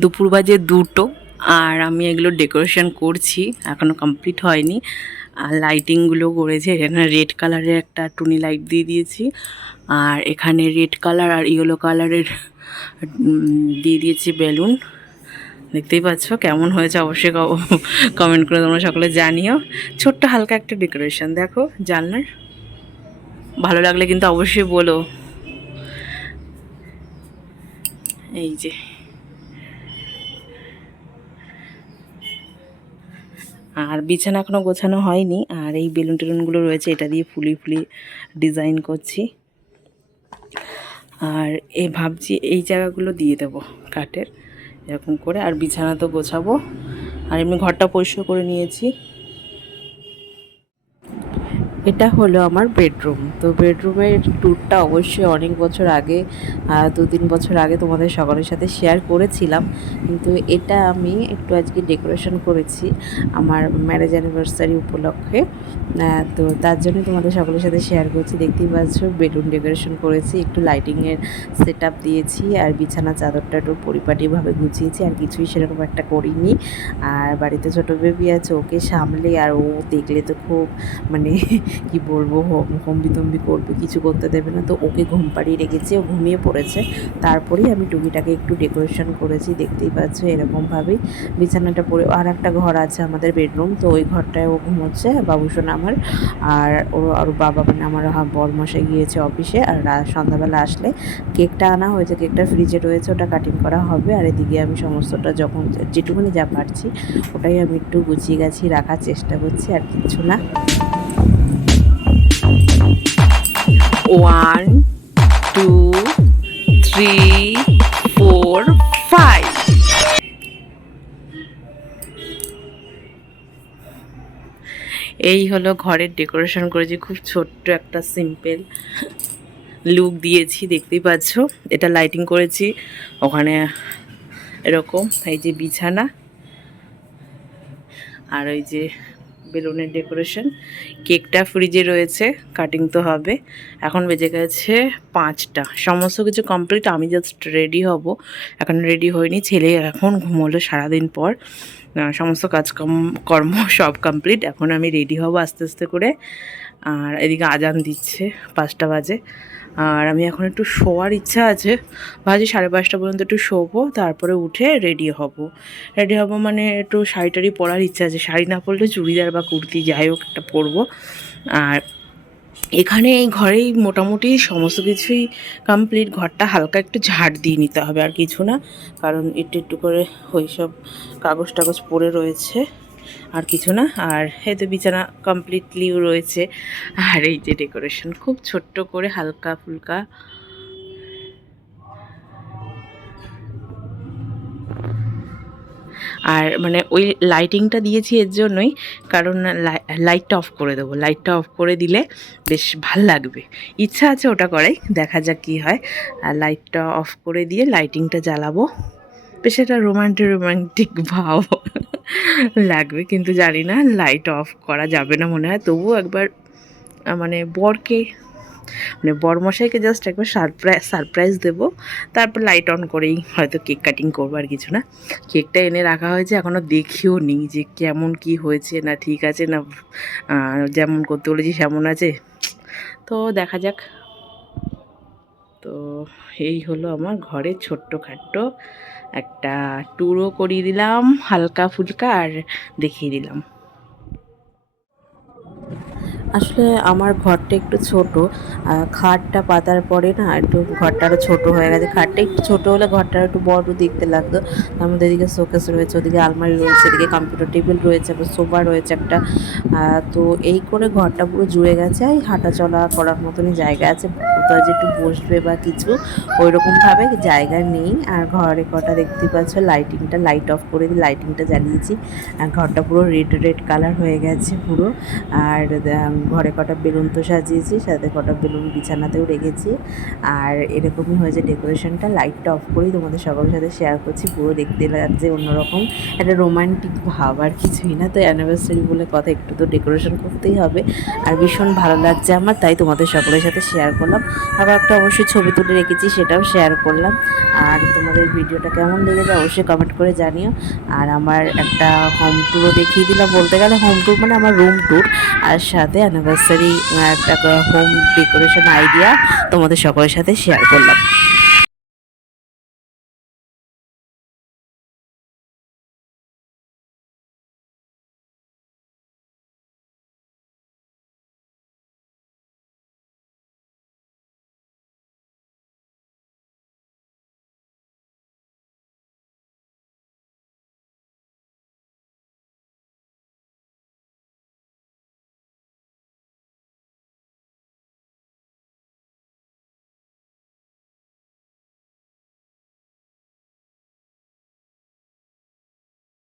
দুপুর বাজে দুটো আর আমি এগুলো ডেকোরেশন করছি এখনও কমপ্লিট হয়নি। আর লাইটিংগুলো করেছে, এখানে রেড কালারের একটা টুনি লাইট দিয়ে দিয়েছি। আর এখানে রেড কালার আর ইয়েলো কালারের দিয়ে দিয়েছি বেলুন দেখতেই পাচ্ছ কেমন হয়েছে, অবশ্যই কমেন্ট করে তোমরা সকলে জানিও। ছোট্ট হালকা একটা ডেকোরেশন দেখো জানলার। ভালো লাগলে কিন্তু অবশ্যই বলো। এই যে। আর বিছানা এখনও গোছানো হয়নি, আর এই বেলুন টেলুনগুলো রয়েছে, এটা দিয়ে ফুলি ফুলি ডিজাইন করছি। আর এ ভাবছি এই জায়গাগুলো দিয়ে দেবো কাঠের, এরকম করে, আর বিছানা তো গোছাবো। আর এমনি ঘরটা পরিষ্কার করে নিয়েছি। এটা হলো আমার বেডরুম তো বেডরুমের ট্যুরটা অবশ্যই অনেক বছর আগে দু তিন বছর আগে তোমাদের সকলের সাথে শেয়ার করেছিলাম। কিন্তু এটা আমি একটু আজকে ডেকোরেশন করেছি আমার ম্যারেজ অ্যানিভার্সারি উপলক্ষে। তো তার জন্য তোমাদের সকলের সাথে শেয়ার করছি। দেখতেই পাচ্ছ বেডরুম ডেকোরেশন করেছি, একটু লাইটিংয়ের সেট আপ দিয়েছি আর বিছানা চাদরটা একটু পরিপাটিভাবে গুছিয়েছি। আর কিছুই সেরকম একটা করিনি। আর বাড়িতে ছোটো বেবি আছে, ওকে সামলে আর ও দেখলে তো খুব মানে কি বলব হম্বি তম্বি করবে, কিছু করতে দেবে না। তো ওকে ঘুম পাড়িয়ে রেখেছি, ও ঘুমিয়ে পড়েছে। তারপরেই আমি টুকিটাকে একটু ডেকোরেশন করেছি, দেখতেই পাচ্ছ এরকমভাবেই। বিছানাটা পরে, আর একটা ঘর আছে আমাদের বেডরুম তো ওই ঘরটায় ও ঘুমোচ্ছে, বাবুসোনা আমার। আর ওর, আর বাবা মানে আমার বরমশাই গিয়েছে অফিসে, আর সন্ধ্যাবেলা আসলে কেকটা আনা হয়েছে, কেকটা ফ্রিজে রয়েছে, ওটা কাটিং করা হবে। আর এদিকে আমি সমস্তটা যখন যেটুকুনি যা পারছি, ওটাই আমি একটু গুছিয়ে গাছিয়ে রাখার চেষ্টা করছি, আর কিচ্ছু না। One two three four five এই হলো ঘরের ডেকোরেশন করেছি। খুব ছোট্ট একটা সিম্পল লুক দিয়েছি, দেখতেই পাচ্ছ। এটা লাইটিং করেছি, ওখানে এরকম, এই যে বিছানা, আর ওই যে বেলুনের ডেকোরেশন। কেকটা ফ্রিজে রয়েছে, কাটিং তো হবে। এখন বেজে গেছে পাঁচটা। সমস্ত কিছু কমপ্লিট, আমি জাস্ট রেডি হব। এখন রেডি হইনি, ছেলে এখন ঘুমোলো সারাদিন পর। সমস্ত কাজ কম- কর্ম সব কমপ্লিট। এখন আমি রেডি হব আস্তে আস্তে করে। আর এদিকে আজান দিচ্ছে পাঁচটা বাজে। আর আমি এখন একটু শোয়ার ইচ্ছা আছে। ভাবছি সাড়ে পাঁচটা পর্যন্ত একটু শোবো, তারপরে উঠে রেডি হব। রেডি হব মানে একটু শাড়ি টাড়ি পরার ইচ্ছা আছে। শাড়ি না পরলে চুড়িদার বা কুর্তি যাই হোক একটা পরবো। আর এখানে এই ঘরেই মোটামুটি সমস্ত কিছুই কমপ্লিট ঘরটা হালকা একটু ঝাড় দিয়ে নিতে হবে আর কিছু না। কারণ একটু একটু করে ওই সব কাগজ টাগজ পড়ে রয়েছে। আর কিছু না, আর এই তো বিছানা কমপ্লিটলিও রয়েছে। আর এই যে ডেকোরেশন খুব ছোট্ট করে হালকা ফুলকা। আর মানে ওই লাইটিংটা দিয়েছি এর জন্যই, কারণ লাই- লাইটটা অফ করে দেবো। লাইটটা অফ করে দিলে বেশ ভালো লাগবে। ইচ্ছা আছে ওটা করাই, দেখা যাক কী হয়। আর লাইটটা অফ করে দিয়ে লাইটিংটা জ্বালাবো। বেশ একটা রোমান্টিক রোমান্টিক ভাব। লাগবে, কিন্তু জানি না লাইট অফ করা যাবে না মনে হয়। তবুও একবার মানে বরকে মানে বরমশাইকে জাস্ট একবার সারপ্রাইজ সারপ্রাইজ দেবো। তারপর লাইট অন করেই হয়তো কেক কাটিং করব আর কিছু না। কেকটা এনে রাখা হয়েছে এখনও দেখিও নি যে কেমন কি হয়েছে না ঠিক আছে না যেমন করতে বলেছি সেমন আছে। তো দেখা যাক। তো এই হলো আমার ঘরে ছোট্ট খাট্ট। একটা ট্যুরও করিয়ে দিলাম, হালকা ফুলকা আর দেখিয়ে দিলাম। আসলে আমার ঘরটা একটু ছোট খাটটা পাতার পরে না একটু ঘরটা আরও ছোটো হয়ে গেছে। খাটটা একটু ছোটো হলে ঘরটা একটু বড় দেখতে লাগতো। তার মধ্যে এদিকে শোকেস রয়েছে, ওদিকে আলমারি রয়েছে, এদিকে কম্পিউটার টেবিল রয়েছে, আবার সোফা রয়েছে একটা। তো এই করে ঘরটা পুরো জুড়ে গেছে, এই হাঁটা চলা করার মতনই জায়গা আছে। কোথাও যে একটু বসবে বা কিছু ওই রকমভাবে জায়গা নেই। আর ঘরে কটা দেখতে পাচ্ছ লাইটিংটা লাইট অফ করে দিয়ে লাইটিংটা জ্বালিয়েছি। আর ঘরটা পুরো রেড রেড কালার হয়ে গেছে পুরো। আর ঘরে কটা বেলুন তো সাজিয়েছি, সাথে কটা বেলুন বিছানাতেও রেখেছি। আর এরকমই হয়েছে ডেকোরেশনটা লাইটটা অফ করেই তোমাদের সকলের সাথে শেয়ার করছি। পুরো দেখতে লাগছে অন্যরকম। একটা রোমান্টিক ভাব, আর কিছুই না। তো অ্যানিভার্সারি বলে কথা, একটু তো ডেকোরেশন করতেই হবে। আর ভীষণ ভালো লাগছে আমার, তাই তোমাদের সকলের সাথে শেয়ার করলাম। আবার একটা অবশ্যই ছবি তুলে রেখেছি, সেটাও শেয়ার করলাম। আর তোমাদের ভিডিওটা কেমন লেগেছে অবশ্যই কমেন্ট করে জানিও। আর আমার একটা হোম ট্যুরও দেখিয়ে দিলাম, বলতে গেলে হোম ট্যুর মানে আমার রুম ট্যুর আর সাথে অ্যানিভার্সারি একটা হোম ডেকোরেশন আইডিয়া তোমাদের সকলের সাথে শেয়ার করলাম।